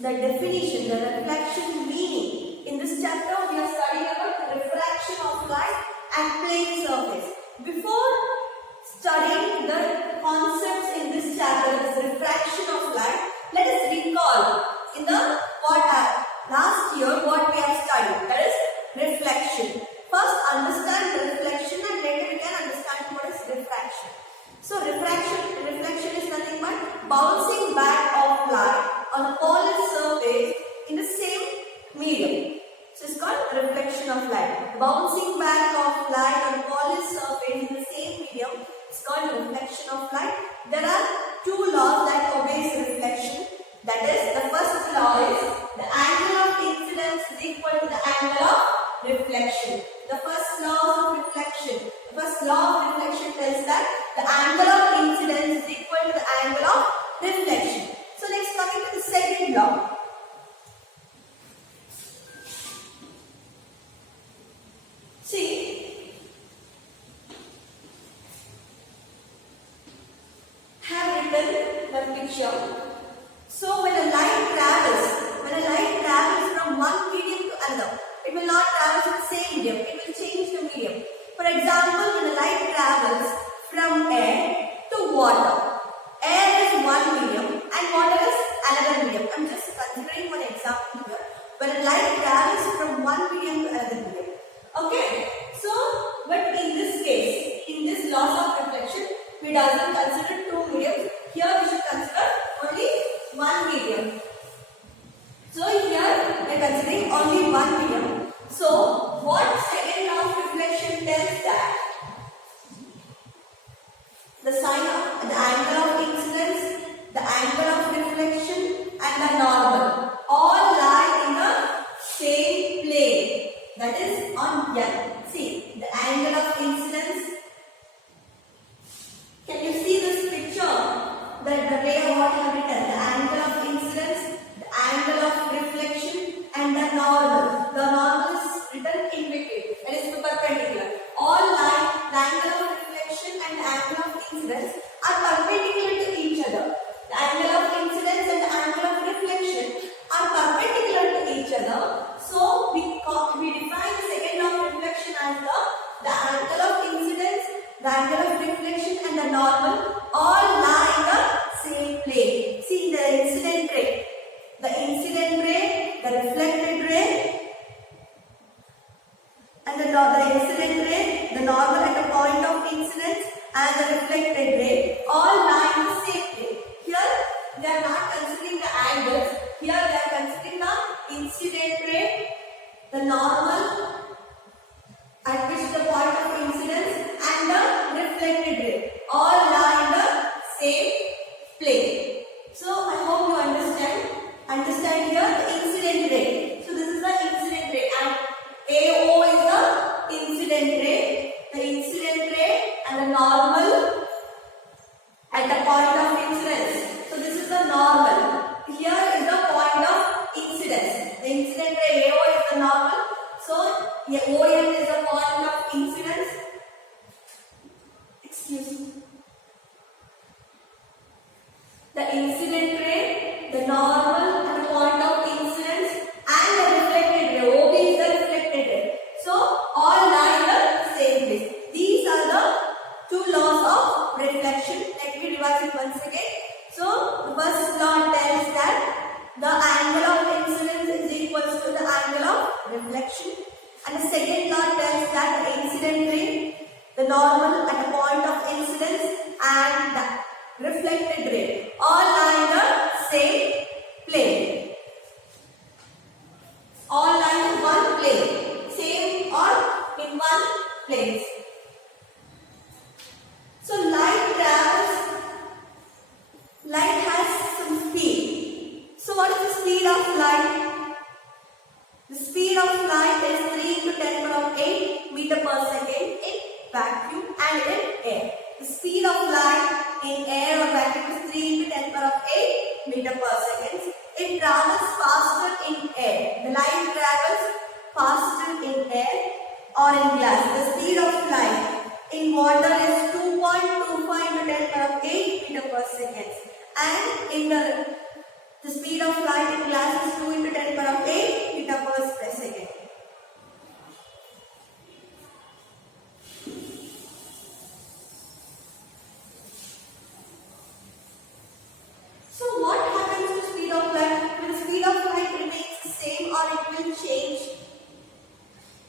the definition, the reflection meaning. In this chapter, we are studying about the refraction of light and plane surface. Before studying the concepts in this chapter, this refraction of light, let us recall in the last year what we have studied, that is reflection. First understand the reflection and later we can understand what is refraction. So reflection is nothing but bouncing back of light on a polished surface in the same medium. So it's called reflection of light. Bouncing back of light on a polished surface in the same medium is called reflection of light. There are two laws that obeys reflection. That is, the first law is the angle of incidence is equal to the angle of reflection. The first law of reflection. The first law of reflection tells that the angle of incidence is equal to the angle of reflection. So next, coming to the second law. See, have written the picture. So when a light travels from one medium to another, it will not travel in the same medium, it will change the medium. For example, when a light travels from air to water, air is one medium and water is another medium. I am just considering one example here. When a light travels from one medium to another medium. Okay, so but in this case, in this laws of reflection, we doesn't consider two mediums. Here we should consider only one medium. So here we are considering only one medium. So what second law of reflection tells that the sign of the angle of incidence, the angle of reflection and the normal all lie in the same plane, that is on N. See the angle of incidence. Can you see this picture? The way of what I have written, the angle of incidence, the angle of reflection and the normal. The normal is written in between, it is perpendicular. All line, the angle of reflection and the angle of incidence are perpendicular to each other. The angle of incidence and the angle of reflection are perpendicular to each other. So we define the second law of reflection as the angle of incidence, the angle of reflection and the normal all lie in the same plane. See the incident ray, the reflected ray and the incident ray, the normal at the point of incidence and the reflected ray all lie in the same plane. Here they are not considering the angles. Here they are considering the incident ray, the normal at which the point of incidence and the reflected ray all lie in the same plane. So I hope you understand. Understand here the incident ray. So this is the incident ray and AO is the incident ray. The incident ray and the normal at the point of incidence. So this is the normal. Here is the point of incidence. The incident ray AO is the normal. So ON is the point of incidence. Excuse me. The incident ray, the normal at the point of incidence and the reflected ray. OB is the reflected ray. So all lie in the same place. These are the two laws of reflection. Let me revise it once again. So the first law tells that the angle of incidence is equal to the angle of reflection. And the second law tells that the incident ray, the normal at the point of incidence and the reflected ray all lie in the same plane. All lie in one plane. Same or in one place. So light travels. Light has some speed. So what is the speed of light? The speed of light is 3 into 10 power of 8 meter per second in vacuum and in air. The speed of light in air or vacuum is 3 into 10 power of 8 meter per second. It travels faster in air. The light travels faster in air or in glass. The speed of light in water is 2.25 into 10 power of 8 meter per second. And in the speed of light in glass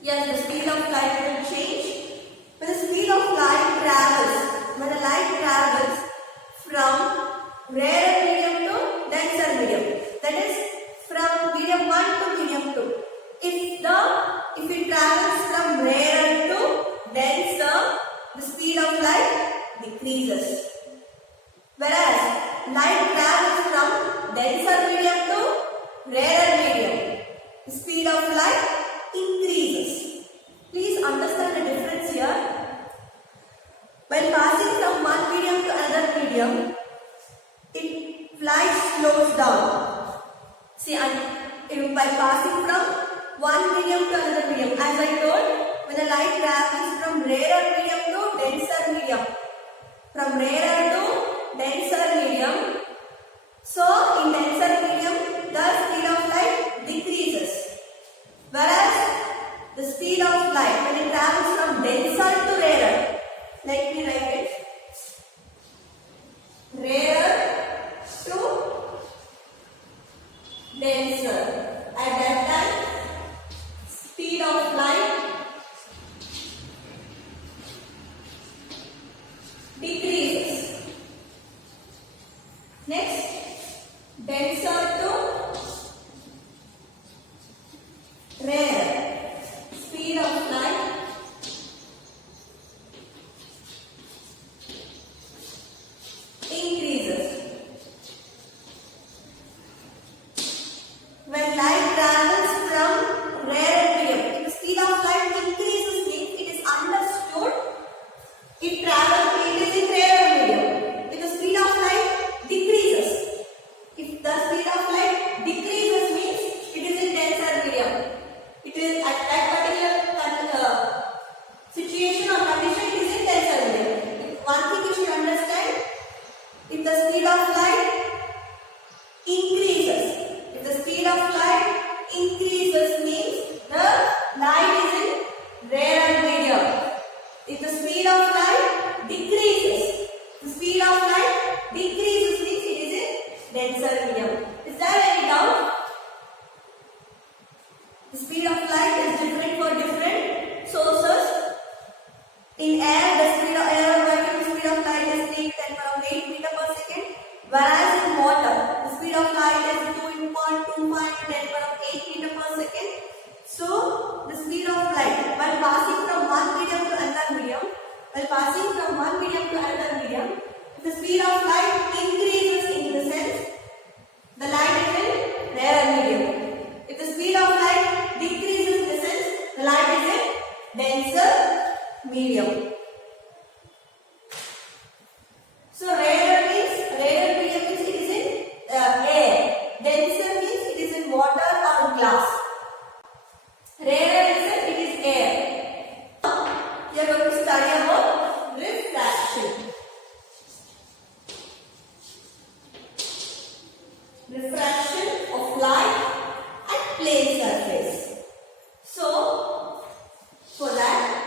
Yes, the speed of light will change. When the speed of light travels, when the light travels from rarer medium to denser medium, that is from medium 1 to medium 2. If it travels from rarer to denser, the speed of light decreases. Whereas light travels from denser medium to rarer medium, the speed of light increases. Please understand the difference here. While passing from one medium to another medium, light slows down. See, by passing from one medium to another medium, as I told, when the light travels from rarer medium to denser medium, from rarer to denser medium, so in denser medium, the speed of light decreases. Whereas the speed of light, when it travels from denser to rarer, let me write it, rarer to denser, at that time speed of light decreases. Next, denser to rarer, speed of light increases. When light travels from rarer medium, if the speed of light increases means it is understood it is in rarer medium. If the speed of light decreases, if the speed of light decreases means it is in denser medium. It is at that particular situation or condition, it is in denser medium. One thing you should understand, if the speed of light increases, if the speed of light increases means the light is in rarer medium. If the speed of light decreases, the speed of light decreases means it is in denser medium. Is there any doubt? The speed of light is different for different sources. In air, the speed of air or vacuum, the speed of light is 10^8 meter per second. Whereas in water, the speed of light is 2.25 to 10^8 meter per second. So, the speed of light, while passing from one medium to another medium, if the speed of light increases in the sense, the light is in rarer medium. If the speed of light decreases in the sense, the light is in denser medium. So rarer medium means it is in air. Denser means it is in water or glass. Rarer is it is air. We are going to study about refraction. Refraction of light at plane surface. So, for that,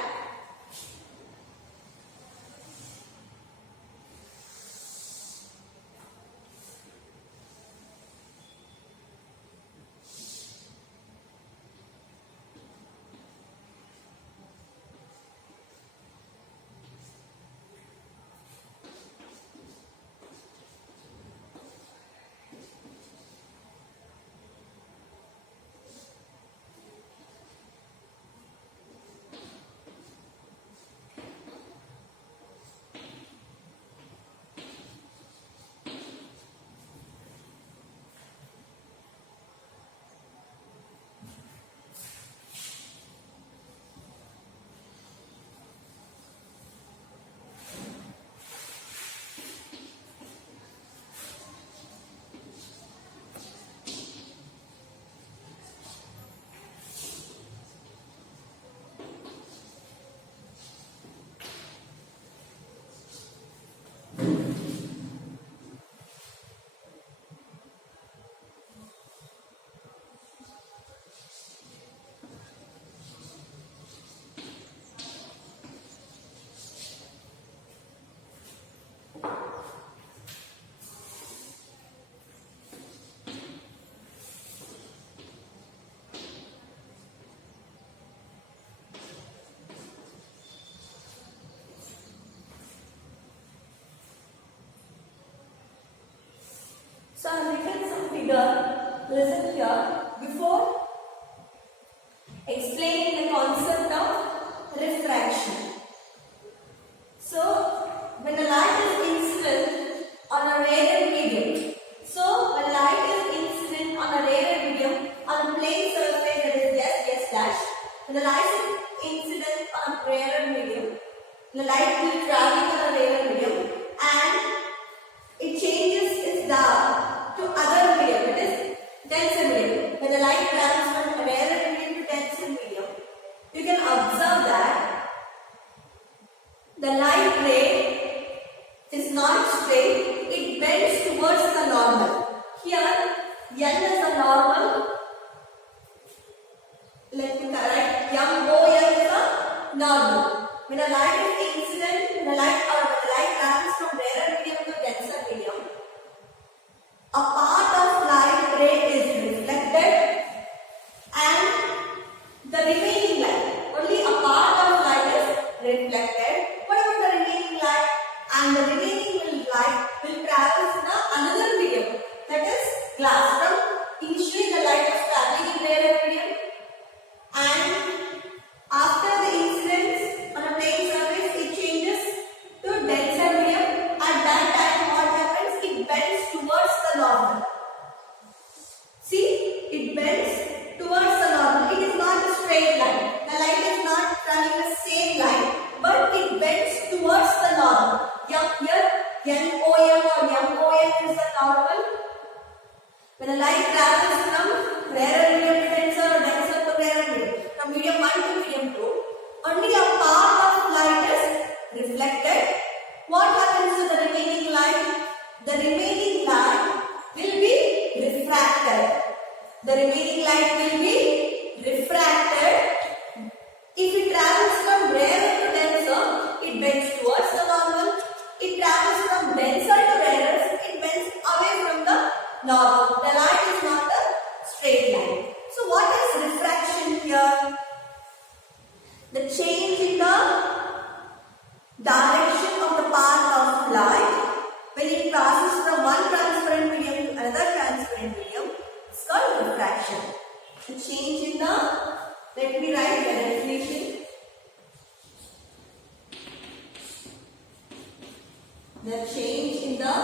So I have written some figure. Listen here. Before explaining the concept of refraction. So when the light is incident on a rarer medium. So when light is incident on a rarer medium on a plane surface that is S dash. When the light is incident on a rarer medium, the light will travel on a rarer medium and it changes its dark to other medium, that is denser medium. When the light travels from a rarer medium to denser medium, you can observe that the light ray is not straight, it bends towards the normal. Here, N is the normal. Let me correct. MOM is the normal. When a light is incident, when the light travels from rarer medium to denser medium, a part of light ray is reflected and the remaining light, only a part of light is reflected. What about the remaining light? And the remaining light will travel in another medium, that is glass. From initially the light was traveling in rarer medium and after the incidence on a plane surface it changes to denser medium. At that time what happens? It bends towards the normal. See, it bends towards the normal. It is not a straight line. The light is not traveling the same line, but it bends towards the normal. Here, NOM or MOM is the normal. When the light travels from rarer medium to denser or denser to rarer medium, from medium 1 to medium 2, only a part of light is reflected. What happens to the remaining light? The remaining light will be refracted. The remaining light will be refracted. If it travels from rarer to denser, it bends towards the normal. It travels from denser to rarer, it bends away from the normal. The light is not a straight line. So what is refraction here? The change in the direction of the path of light when it passes from one transparent medium to another transparent medium is called refraction. The change in the, let me write the definition. The change in the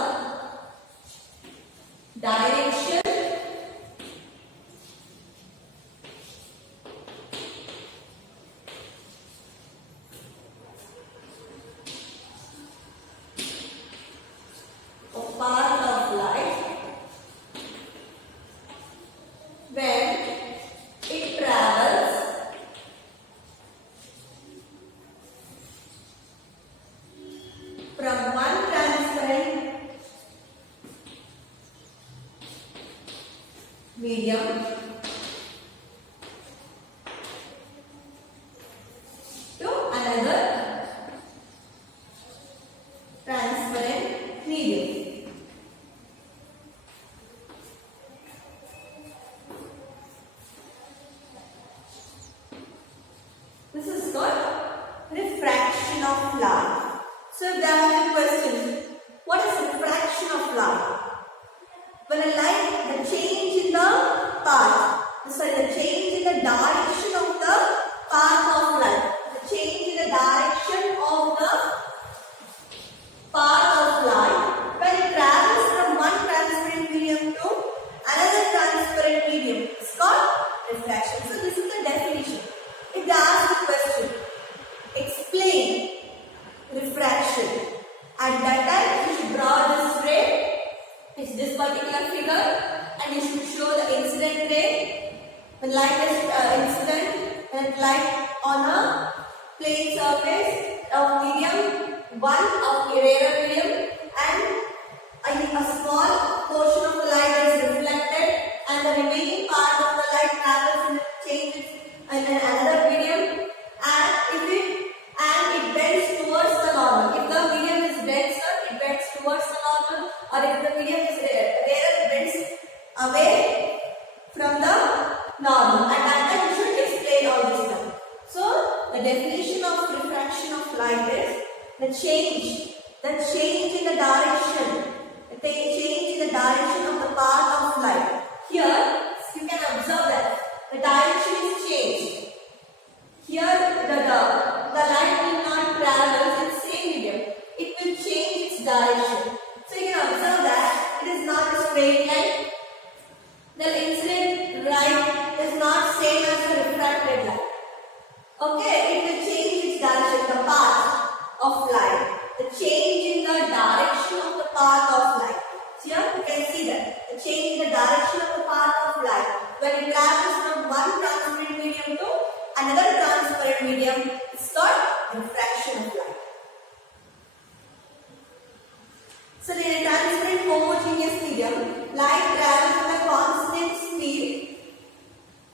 direction of path of light when it travels from one transparent medium to another transparent medium. This is called refraction of light. So if there is a question, what is refraction of light? When a light, the change in the path, the change in the direction of the path of light, the change in the direction of the path of light, when it travels from one transparent medium to another transparent medium, it's called refraction. So this is the definition. If they ask the question, explain refraction. At that time, you should draw this ray. It's this particular figure, and you should show the incident ray. When light is incident, and light on a plane surface of medium 1 of rarer medium, and a small portion of the light is reflected, and the remaining part of the light travels and changes in another medium, and it bends towards the normal. If the medium is denser, it bends towards the normal, or if the medium is rarer, it bends away from the normal. And at that you should explain all this stuff. So the definition of refraction of light is the change in the direction of the Okay, it will change its direction, the path of light. The change in the direction of the path of light. So here you can see that. The change in the direction of the path of light. When it travels from one transparent medium to another transparent medium, it's called refraction of light. So in a transparent homogeneous medium, light travels at a constant speed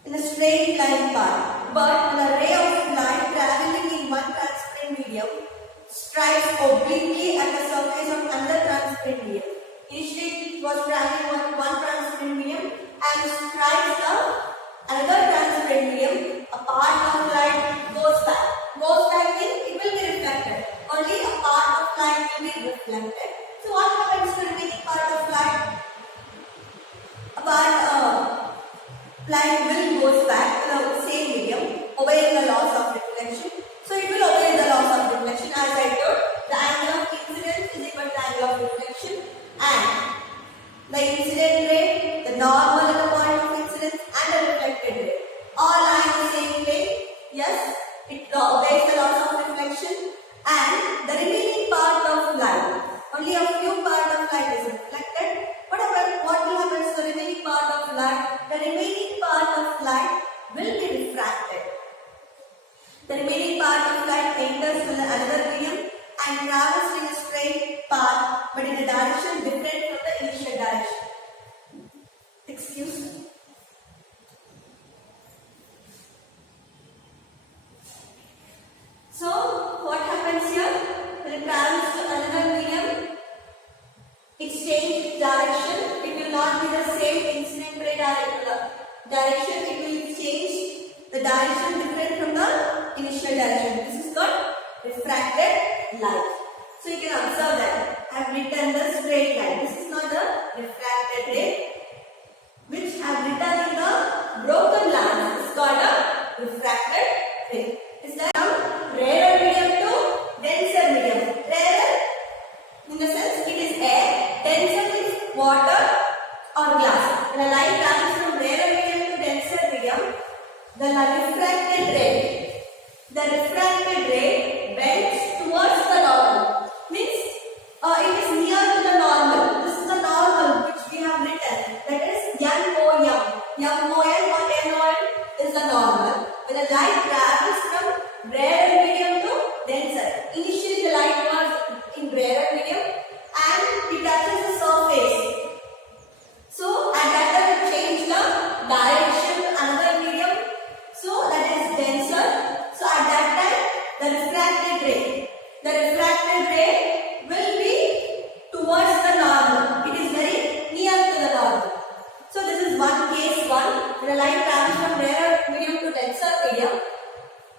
in a straight line path. But an array of light traveling in one transparent medium strikes obliquely at the surface of another transparent medium. Initially it was traveling on one transparent medium and strikes another transparent medium. A part of light goes back. Goes back means it will be reflected. Only a part of light will be reflected. So what happens to the remaining part of light? A part light will goes back to the same medium, obeying the laws of reflection. So it will obey the laws of reflection. As I told, the angle of incidence is equal to the angle of reflection, and the incident ray, the normal at the point of incidence, and the reflected ray all lie in the same plane. Yes, it obeys the laws of reflection, and the remaining part of light, only a few part of light is reflected. What will happen to the remaining part of light? The remaining part of light will be refracted. The remaining part of light enters another medium and travels in a straight path, but in a direction different from the initial direction. Excuse me. So, what happens here? When it travels to another medium, it changes direction. It will not be the same incident ray direction. It will change the direction different from the initial direction. This is called refracted light. So you can observe that I have written the straight line. This is not the refracted ray, which I have written in the broken line. This is called a refracted ray. Is that from rarer medium to denser medium? Rarer in the sense it is air, denser means water or glass. When a light travels from rarer medium to denser medium, the refracted ray bends towards the normal. Means it is near to the normal. This is the normal which we have written. That is NOM. NOM or NOM is the normal. When the light travels from rarer medium to denser. Initially the light was in rarer medium and it touches the surface. So at that time it changed the direction to another medium. So that is denser. So at that time the refracted ray will be towards the normal. It is very near to the normal. So this is one case one. When a light travels from rarer medium to denser medium,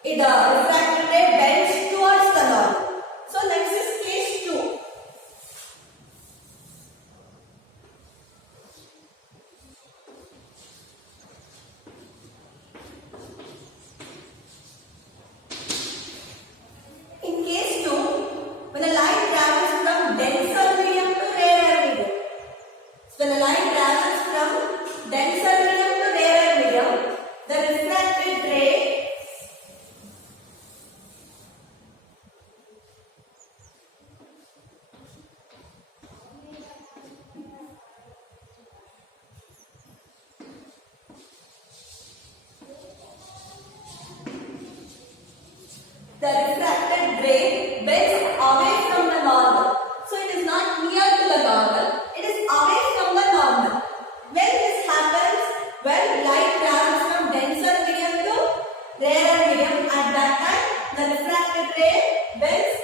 the refracted ray bends towards the normal. So next is case 2. In case 2, when the light travels from denser medium to rarer medium. So when the light travels from denser medium to rarer medium, the refracted ray bends away from the normal. So it is not near to the normal, it is away from the normal. When this happens, when light travels from denser medium to rarer medium, at that time the refracted ray bends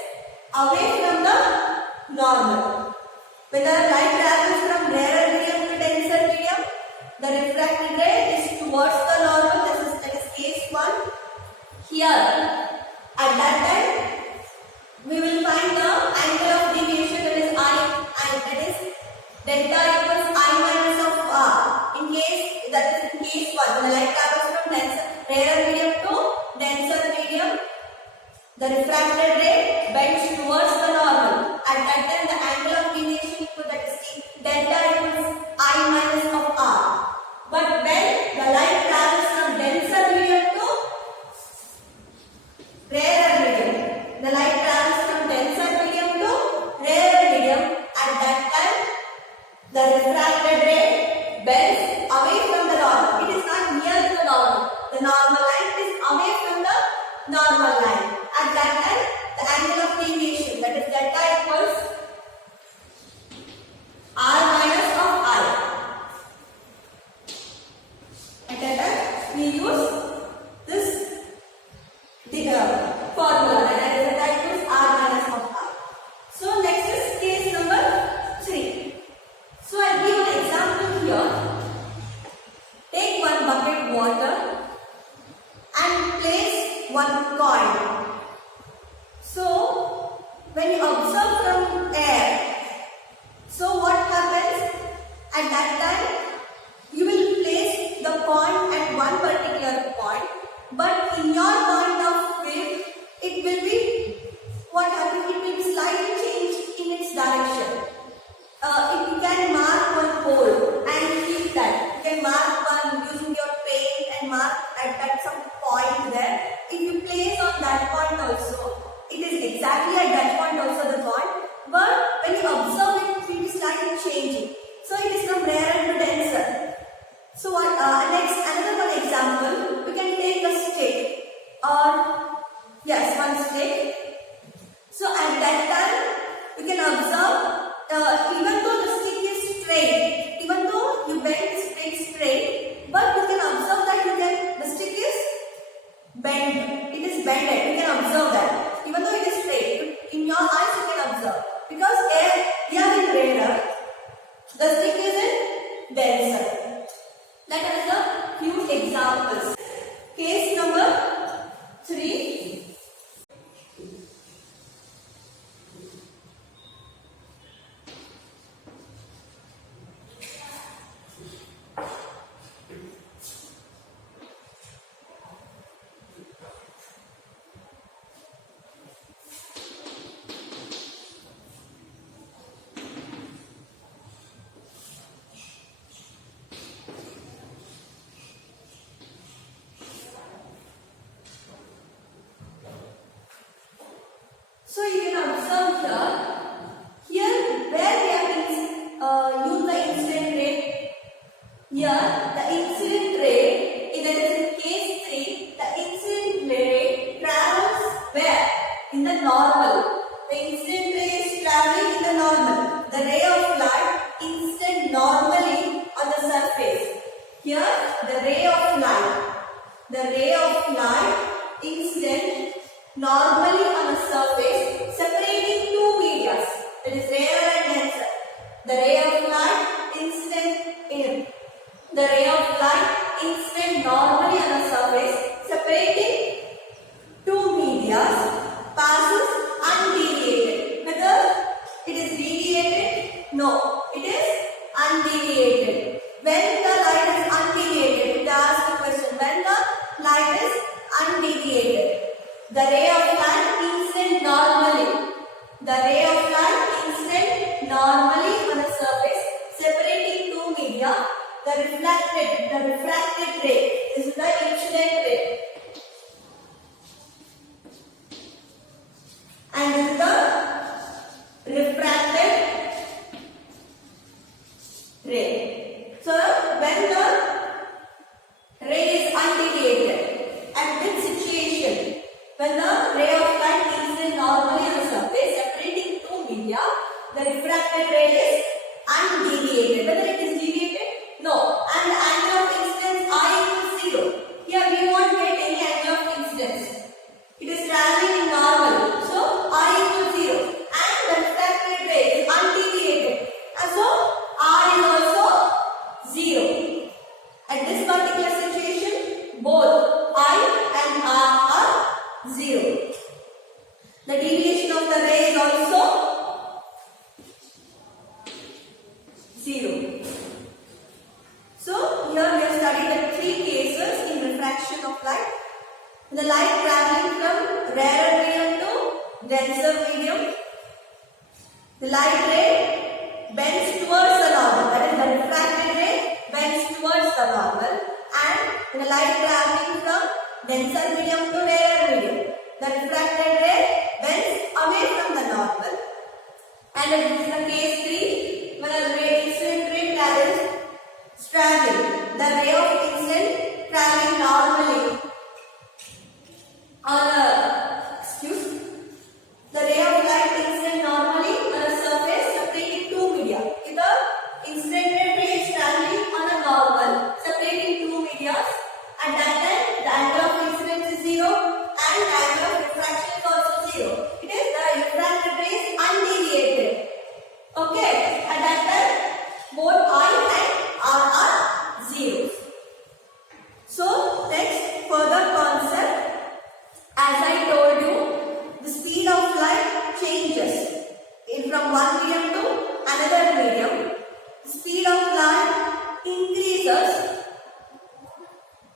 away from the normal. When the light travels from rarer medium to denser medium, the refracted ray is towards the normal. That is case 1. Here, at that time, we will find the angle of deviation, that is I, and that is delta equals I minus of R. In case, that is in case 1, when the light travels from rarer medium to denser medium, the refracted ray bends towards the normal. At that time, the angle of deviation equals, that is delta equals I minus of R. But when the light travels from denser medium to away from the normal. It is not near to the normal. The normal line is away from the normal line. At that time, the angle of deviation, that is delta, equals r minus of I. At that time, we use this formula, that is delta equals r minus of I. So next is case number 3. So I give an example here. Take one bucket water and place one coin. So when you observe from air, so what happens at that time? You will place the coin at one particular point, but in your point of view, it will be, what happens? It will be slightly changed in its direction. If you can mark one hole and keep that, you can mark one using your paint and mark at some point there. If you place on that point also, it is exactly at that point also the point, but when you observe it, it will be slightly changing. So it is from rarer to denser. So what? Next, another one example, we can take a stick or yes, one stick. So at that time, we can observe. Even though the stick is straight, even though you bend the stick straight, but you can observe that the stick is bent. It is bended. You can observe that. Even though it is straight, in your eyes you can observe. Because we are in rarer, the stick is in denser. Let us have a few examples. Case number 3. So you can observe here where we have used the incident ray. Here the incident ray, that is in case 3, the incident ray travels where? In the normal. The incident ray is traveling in the normal. The ray of light incident normally on the surface. Here the ray of light incident normally on a surface separating two medias, that is rarer and denser. The ray of light incident normally on a surface separating two medias passes undeviated. Whether it is deviated? No, it is undeviated. When the light is undeviated, it asks the question, when the light is undeviated, the ray of light incident normally. The ray of light incident normally on a surface separating two media. The refracted ray is the incident ray. And this is the refracted ray. So when the ray is undeviated, at which situation? When the ray of light incident normally on a surface separating two media, the refracted ray is undeviated. Whether it is deviated? No. And the angle of incidence I equals 0. Here we won't get any angle of incidence. It is traveling in normal. So I equals 0. And the refracted ray is undeviated. And so R is also 0. At this particular situation, both I and R are 0. The deviation of the ray is also 0. So here we have studied the 3 cases in refraction of light. The light traveling from rarer medium to denser medium. The light ray bends towards the normal, that is the refracted ray bends towards the normal, and the light traveling from denser medium to rarer medium, the refracted ray bends away from the normal. And this is the case 3, when a incident ray travels traveling the ray of incident traveling normally on a the ray of light incident normally on a surface separating two media. If the incident ray is traveling on a normal separating two media, at that time the angle of incidence is 0 and the angle of refraction is also 0. It is the refracted ray is undeviated. Okay, at that time both I and R are zeros. So next further concept, as I told you, the speed of light changes from one medium to another medium. The speed of light increases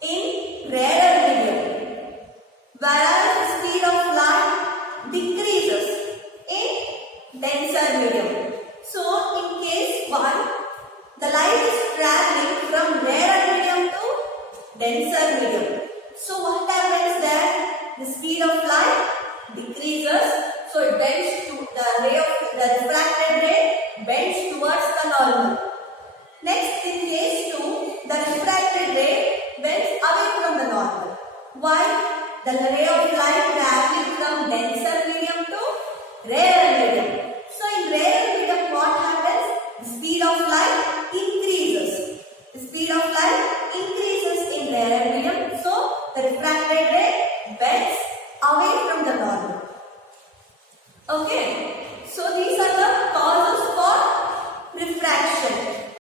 in rarer medium, whereas the speed of light decreases in denser medium. So in case 1, the light is traveling from rarer medium to denser medium. So what happens there? The speed of light decreases, so it bends to the refracted ray bends towards the normal. Next, in case 2, the refracted ray bends away from the normal. Why? The ray of light